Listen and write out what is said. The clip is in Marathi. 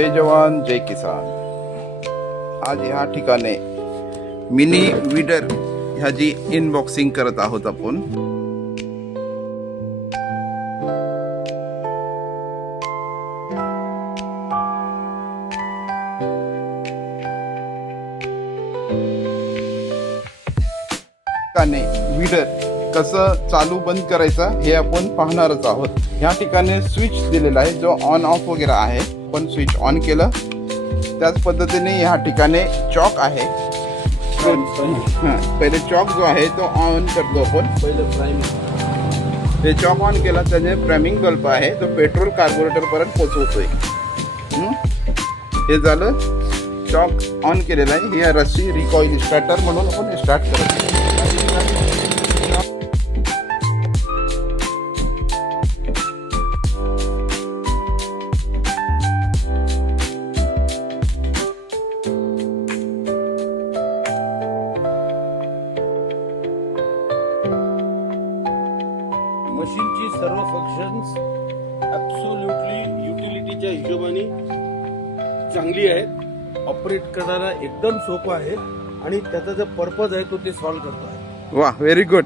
जय जवान जय किसान. आज या ठिकाणी मिनी वीडर ह्याची इनबॉक्सिंग करत आहोत आपण. वीडर कसं चालू बंद करायचं हे आपण पाहणारच आहोत. ह्या ठिकाणी स्विच दिलेला आहे जो ऑन ऑफ वगैरे आहे. पण स्विच ऑन केलं त्याच पद्धतीने ह्या ठिकाणी चॉक आहे. पहिले चॉक जो आहे तो ऑन करतो आपण. पहिलं प्राइमिंग ते चॉक ऑन केला त्याने प्राइमिंग बल्ब आहे तो पेट्रोल कार्बोरेटर पर्यंत पोहोचवतोय. हे झालं. चॉक ऑन केलेला आहे. ही रस्सी रिकॉइल स्टार्टर म्हणून आपण स्टार्ट करतो. मशीनची सर्व फंक्शन्स ॲब्सोल्युटली युटिलिटीच्या हिशोबाने चांगली आहेत. ऑपरेट करायला एकदम सोपं आहे आणि त्याचा जो पर्पज आहे तो ते सॉल्व्ह करतो आहे. वा, व्हेरी गुड.